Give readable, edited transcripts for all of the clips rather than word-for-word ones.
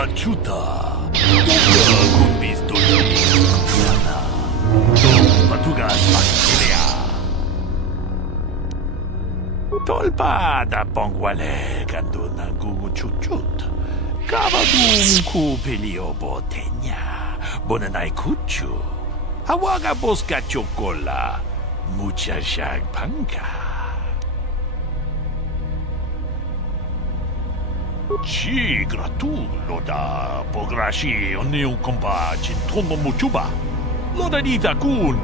Achuta, con pistoli, Patugas Bacteria. Tolpa da Pongwale, Ganduna Gugu Chuchut. Kavadum Kupilio Botenya, Bonanai Kuchu. Hawaga Bosca Chocola, Mucha Shag Panka. Ci gratulo da pograshi ogni un compa cintono muchuba. Loda dita kun.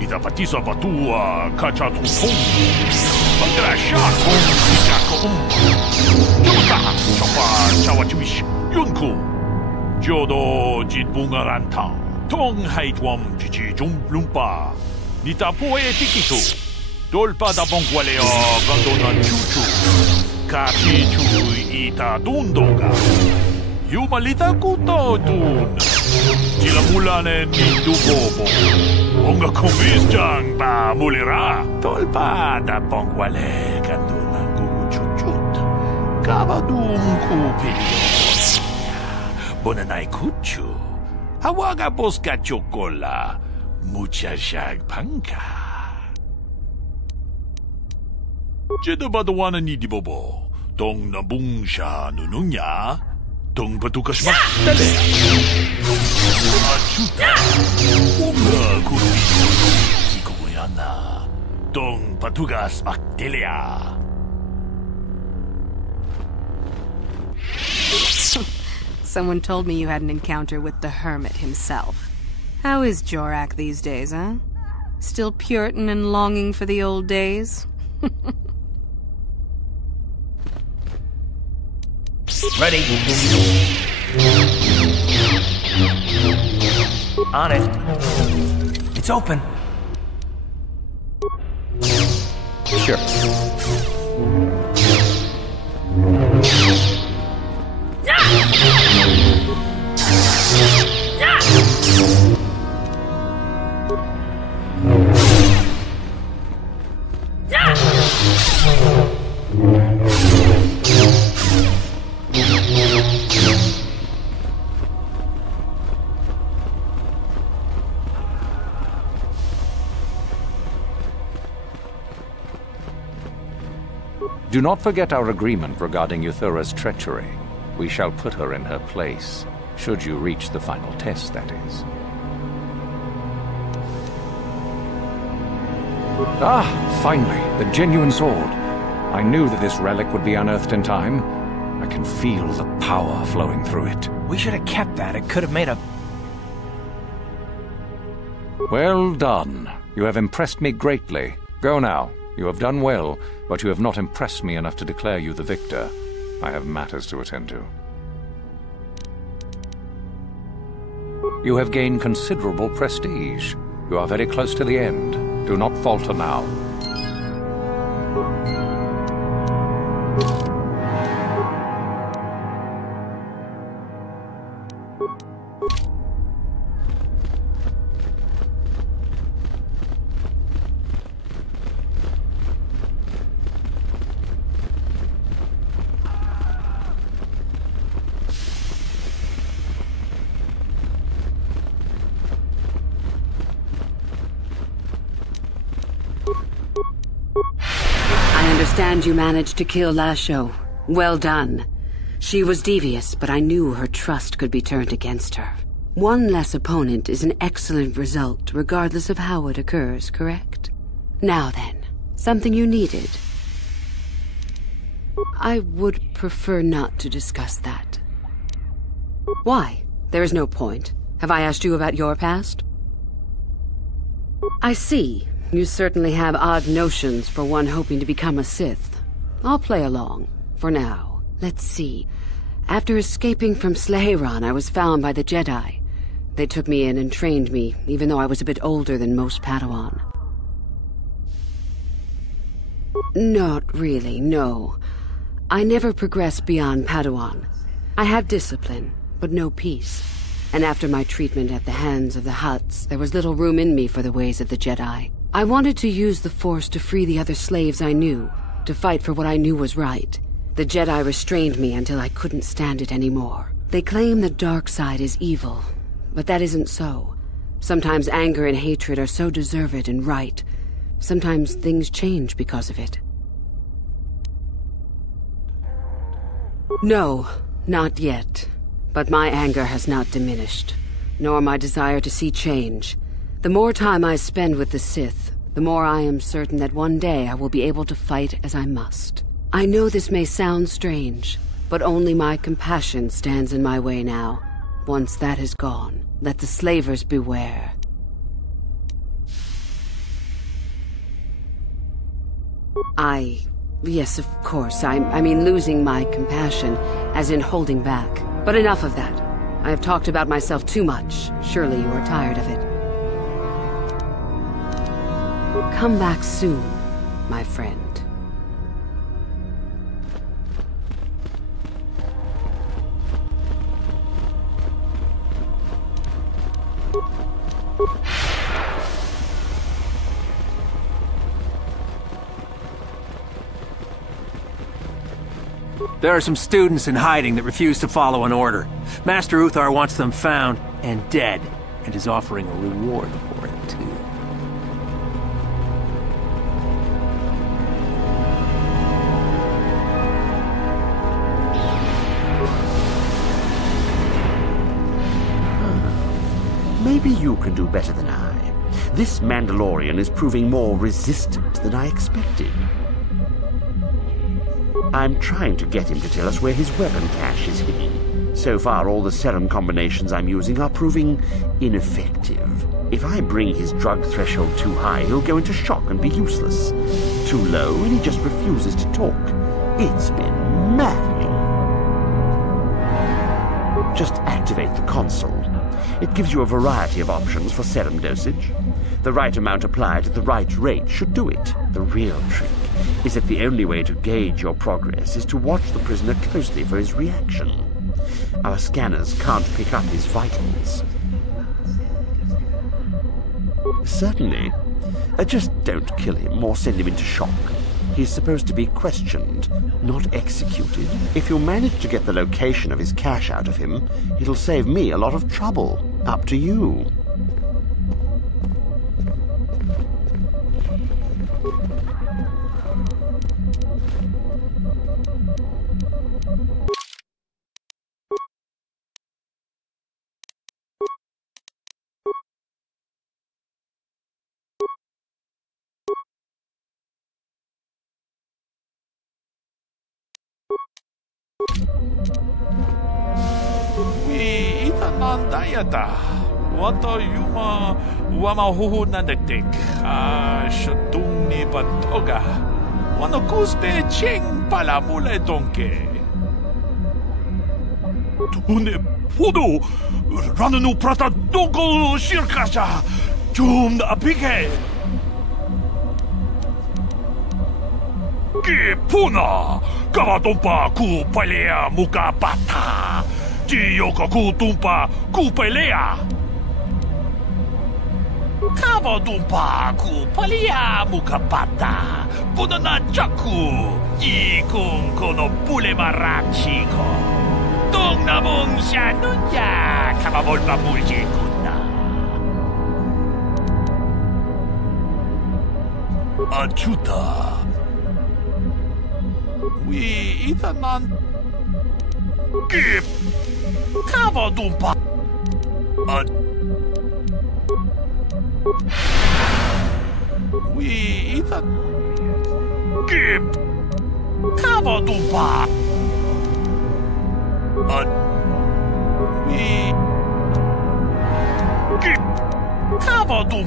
Ida patisa batua kacha tutong. Pagrasha kun tika kun. Jota chopa chawachimish yunku. Jodo jitbungaranta. Tong haitwam jichi jumplumpa. Nita poe tikito. Dolpa da bonqualeo gandona chuchu. Kapichu ita dundoga. Yumalita kuto dun. Jila mulanen dubobo. Onga kumisjang ba mulira. Tolpa da pongwale kanduna guchuchut. Kavadum kupilio. Bonanai kuchu. Hawaga bosca chocola. Mucha shag panka. Jeda badawana ni di bobo. Tong nabung siya nunungya. Tong patukas magtali. Achuta. Unga kurbiyo. Kikoyana. Tong patugas magtilya. Someone told me you had an encounter with the Hermit himself. How is Jorak these days, huh? Still Puritan and longing for the old days? Ready. On it. It's open. Sure. Do not forget our agreement regarding Uthara's treachery. We shall put her in her place, should you reach the final test, that is. Ah, finally, the genuine sword. I knew that this relic would be unearthed in time. I can feel the power flowing through it. We should have kept that. It could have made a... Well done. You have impressed me greatly. Go now. You have done well, but you have not impressed me enough to declare you the victor. I have matters to attend to. You have gained considerable prestige. You are very close to the end. Do not falter now. I understand you managed to kill Lasho. Well done. She was devious, but I knew her trust could be turned against her. One less opponent is an excellent result, regardless of how it occurs, correct? Now then, something you needed. I would prefer not to discuss that. Why? There is no point. Have I asked you about your past? I see. You certainly have odd notions for one hoping to become a Sith. I'll play along. For now. Let's see. After escaping from Slaheron, I was found by the Jedi. They took me in and trained me, even though I was a bit older than most Padawan. Not really, no. I never progressed beyond Padawan. I had discipline, but no peace. And after my treatment at the hands of the Hutts, there was little room in me for the ways of the Jedi. I wanted to use the Force to free the other slaves I knew, to fight for what I knew was right. The Jedi restrained me until I couldn't stand it anymore. They claim the dark side is evil, but that isn't so. Sometimes anger and hatred are so deserved and right. Sometimes things change because of it. No, not yet. But my anger has not diminished, nor my desire to see change. The more time I spend with the Sith, the more I am certain that one day I will be able to fight as I must. I know this may sound strange, but only my compassion stands in my way now. Once that is gone, let the slavers beware. Yes, of course. I mean losing my compassion, as in holding back. But enough of that. I have talked about myself too much. Surely you are tired of it. Come back soon, my friend. There are some students in hiding that refuse to follow an order. Master Uthar wants them found and dead, and is offering a reward for it, too. Maybe you can do better than I. This Mandalorian is proving more resistant than I expected. I'm trying to get him to tell us where his weapon cache is hidden. So far, all the serum combinations I'm using are proving ineffective. If I bring his drug threshold too high, he'll go into shock and be useless. Too low, and he just refuses to talk. It's been maddening. Just activate the console. It gives you a variety of options for serum dosage. The right amount applied at the right rate should do it. The real trick is that the only way to gauge your progress is to watch the prisoner closely for his reaction. Our scanners can't pick up his vitals. Certainly. Just don't kill him or send him into shock. He's supposed to be questioned, not executed. If you manage to get the location of his cache out of him, it'll save me a lot of trouble. Up to you. Dayata. Wata yuma wamahuhu nandetik. Shatung ni Pantoga. Wano kuspe ching palamule donke. Tune podo. Rananu prata doko shirkasha. Jum apike. Ki puna. Kavatompa ku palea muka bata. Chiyoka kutumpa kupelea. Kavadumpa kupalea mukapata. Punana jaku. Ikun kono pule marachiko. Tung namung shanunya. Kavavolpa mulje kuna. Achuta. We itanan. Gip. Kavadumpa. We Ethan. Gip. Kavadumpa. Cavado!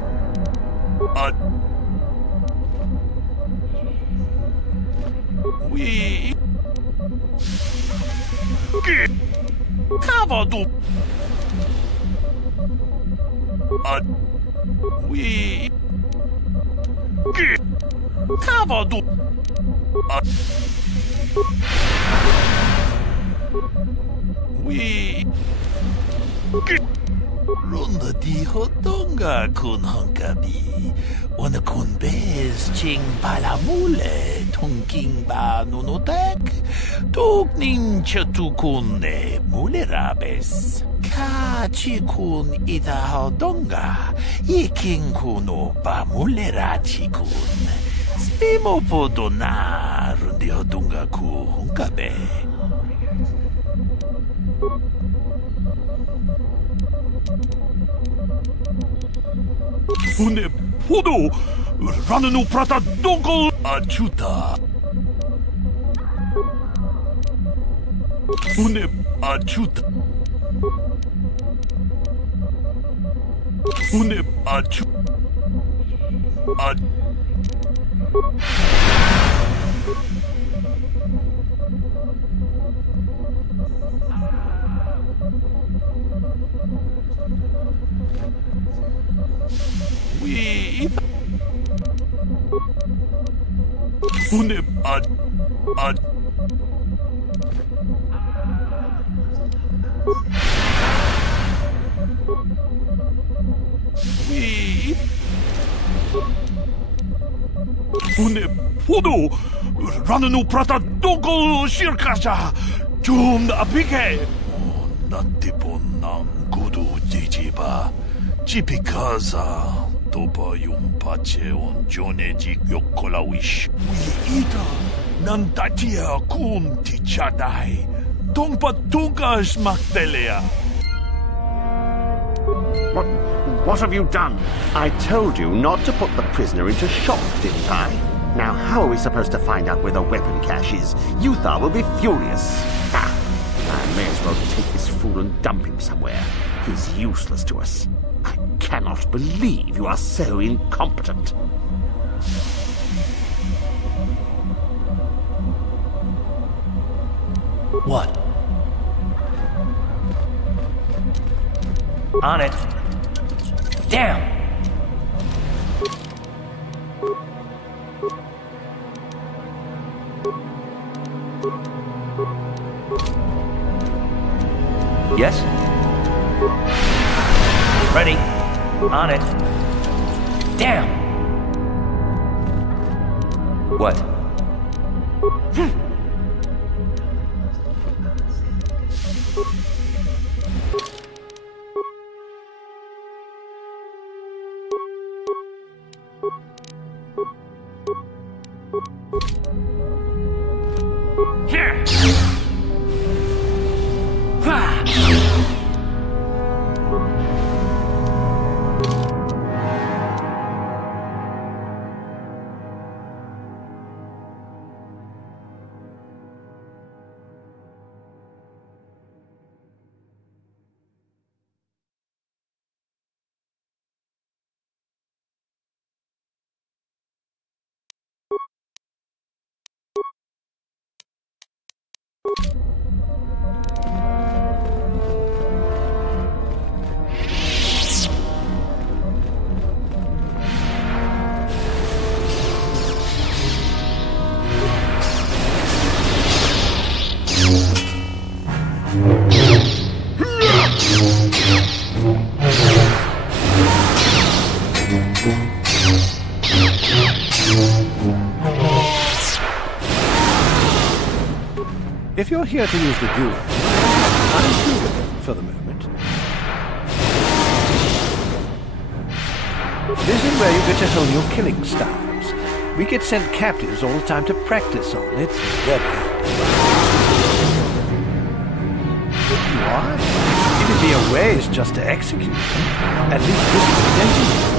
Cavado! Cavado! Ronda di hodonga kun hankabi. Ona kun bez ching palamule tonking ba nunotek. Tok nin chatukune mulerabes. Ka chikun ida hodonga. Ikin kuno ba mulera chikun. Spimo podona rundi hodonga ku hunkabe. Une podo rannu prata dogol achuta. Une achuta. Une achuta. Une podo rannu prata dogol shirkasha jum apike natipon gudu jijiba jipikaza topa yung pache on joneji yokkolawish ita nantatia kun ti chadai tongpa tungas maktelea. What have you done? I told you not to put the prisoner into shock, didn't I? Now, how are we supposed to find out where the weapon cache is? Uthar will be furious. I may as well take this fool and dump him somewhere. He's useless to us. I cannot believe you are so incompetent. What? On it. Damn! Yes? Ready. On it. Damn! What? If you're here to use the duel, I'm through with it for the moment. This is where you get to hone your killing styles. We get sent captives all the time to practice on. It's very handy. Why? It'd be a waste just to execute them. At least this is dangerous.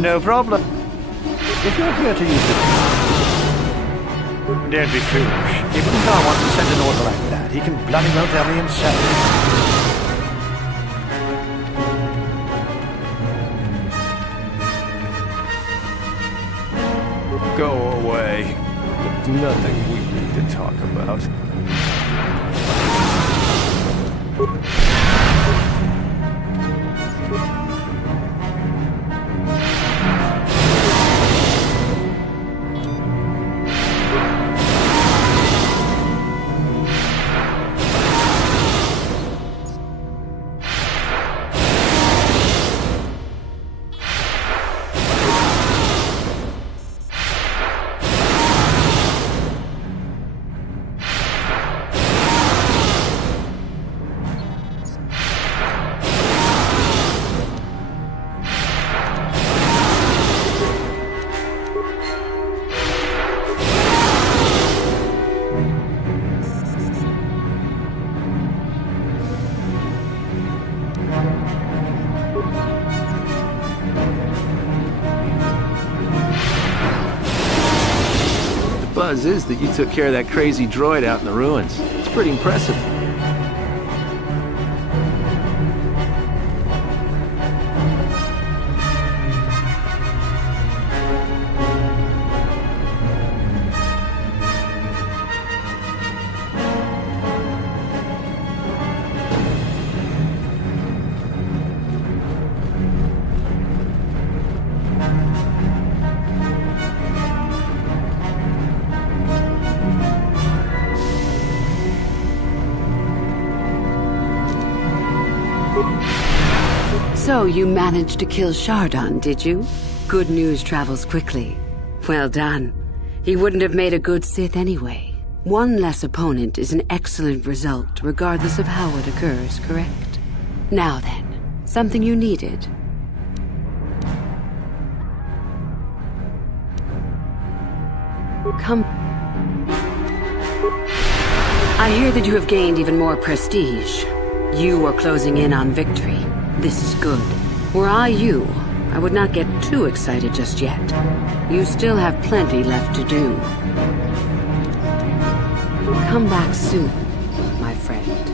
No problem. If you're here to use the Don't be foolish. If Uthar wants to send an order like that, he can bloody well tell me himself. Go away. There's nothing we need to talk about. Buzz is that you took care of that crazy droid out in the ruins. It's pretty impressive. So you managed to kill Shardon, did you? Good news travels quickly. Well done. He wouldn't have made a good Sith anyway. One less opponent is an excellent result, regardless of how it occurs, correct? Now then, something you needed. Come. I hear that you have gained even more prestige. You are closing in on victory. This is good. Were I you, I would not get too excited just yet. You still have plenty left to do. Come back soon, my friend.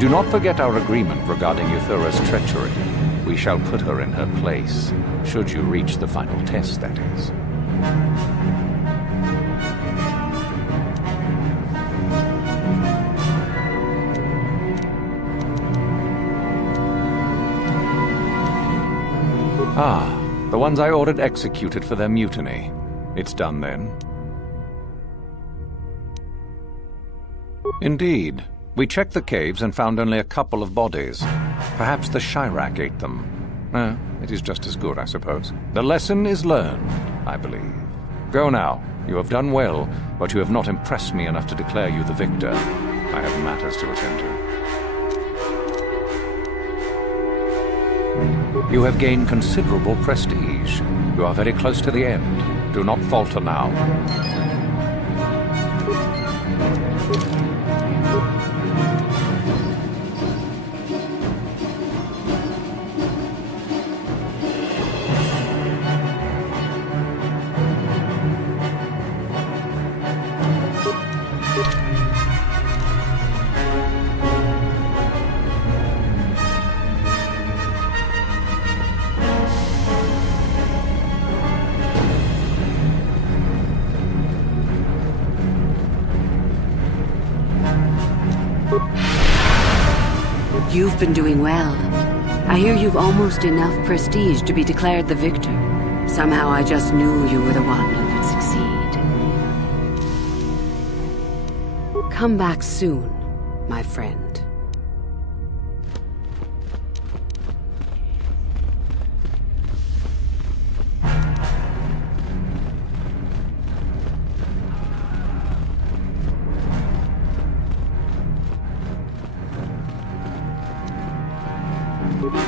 Do not forget our agreement regarding Uthara's treachery. We shall put her in her place, should you reach the final test, that is. Ah, the ones I ordered executed for their mutiny. It's done then. Indeed. We checked the caves and found only a couple of bodies. Perhaps the Shirak ate them. It is just as good, I suppose. The lesson is learned, I believe. Go now. You have done well, but you have not impressed me enough to declare you the victor. I have matters to attend to. You have gained considerable prestige. You are very close to the end. Do not falter now. You've been doing well. I hear you've almost enough prestige to be declared the victor. Somehow I just knew you were the one who would succeed. Come back soon, my friend.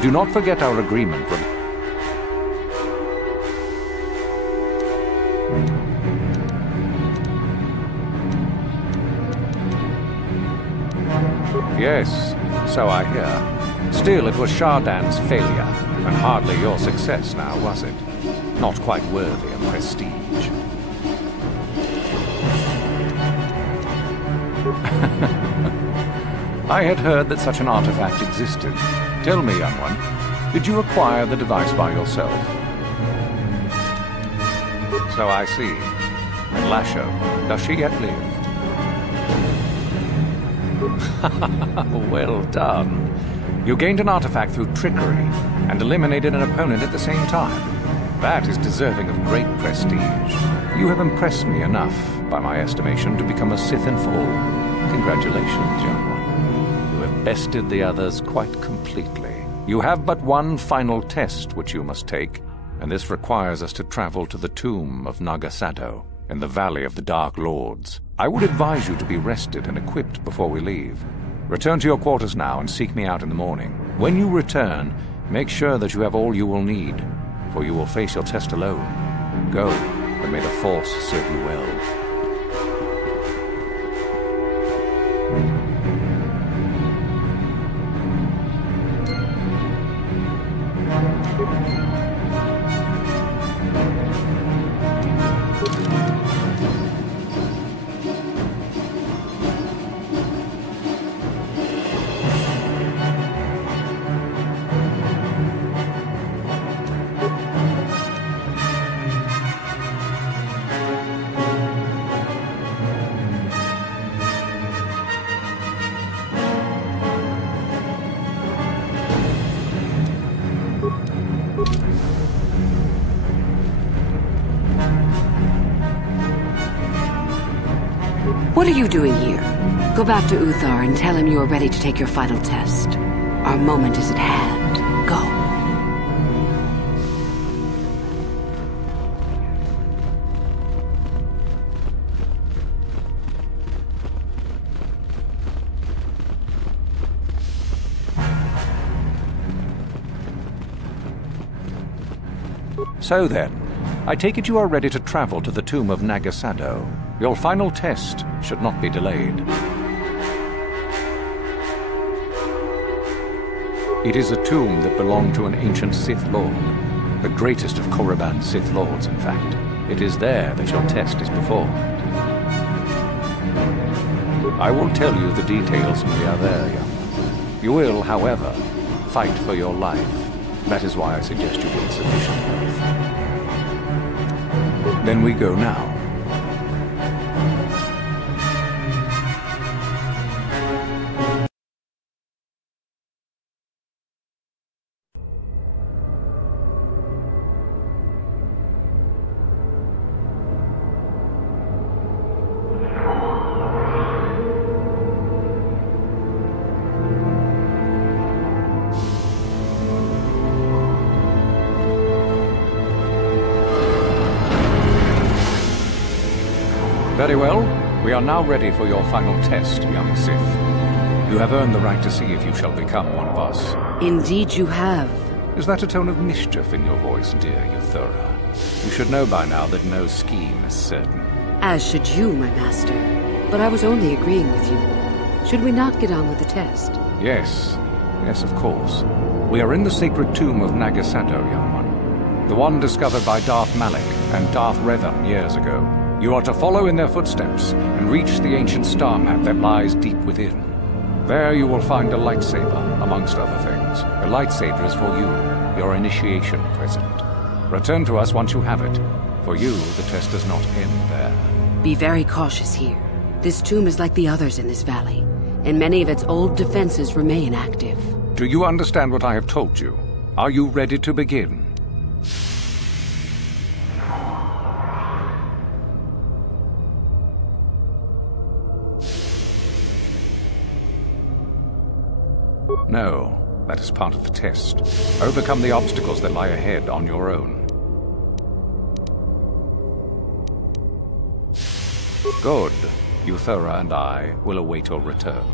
Do not forget our agreement. Yes, so I hear. Still, it was Shardan's failure, and hardly your success now, was it? Not quite worthy of prestige. I had heard that such an artifact existed. Tell me, young one, did you acquire the device by yourself? So I see. And Lasho, does she yet live? Well done. You gained an artifact through trickery, and eliminated an opponent at the same time. That is deserving of great prestige. You have impressed me enough, by my estimation, to become a Sith in full. Congratulations, young one. You have bested the others quite completely. You have but one final test which you must take, and this requires us to travel to the tomb of Nagasado, in the Valley of the Dark Lords. I would advise you to be rested and equipped before we leave. Return to your quarters now and seek me out in the morning. When you return, make sure that you have all you will need, for you will face your test alone. Go, and may the Force serve you well. What are you doing here? Go back to Uthar and tell him you are ready to take your final test. Our moment is at hand. Go. So then, I take it you are ready to travel to the tomb of Nagasado. Your final test should not be delayed. It is a tomb that belonged to an ancient Sith Lord, the greatest of Korriban Sith Lords, in fact. It is there that your test is performed. I will tell you the details when we are there, young one. You will, however, fight for your life. That is why I suggest you get sufficient health. Then we go now. Very well. We are now ready for your final test, young Sith. You have earned the right to see if you shall become one of us. Indeed you have. Is that a tone of mischief in your voice, dear Uthar? You should know by now that no scheme is certain. As should you, my master. But I was only agreeing with you. Should we not get on with the test? Yes. Yes, of course. We are in the sacred tomb of Nagasado, young one. The one discovered by Darth Malak and Darth Revan years ago. You are to follow in their footsteps and reach the ancient star map that lies deep within. There you will find a lightsaber, amongst other things. The lightsaber is for you, your initiation present. Return to us once you have it. For you, the test does not end there. Be very cautious here. This tomb is like the others in this valley, and many of its old defenses remain active. Do you understand what I have told you? Are you ready to begin? No, that is part of the test. Overcome the obstacles that lie ahead on your own. Good. Uthar and I will await your return.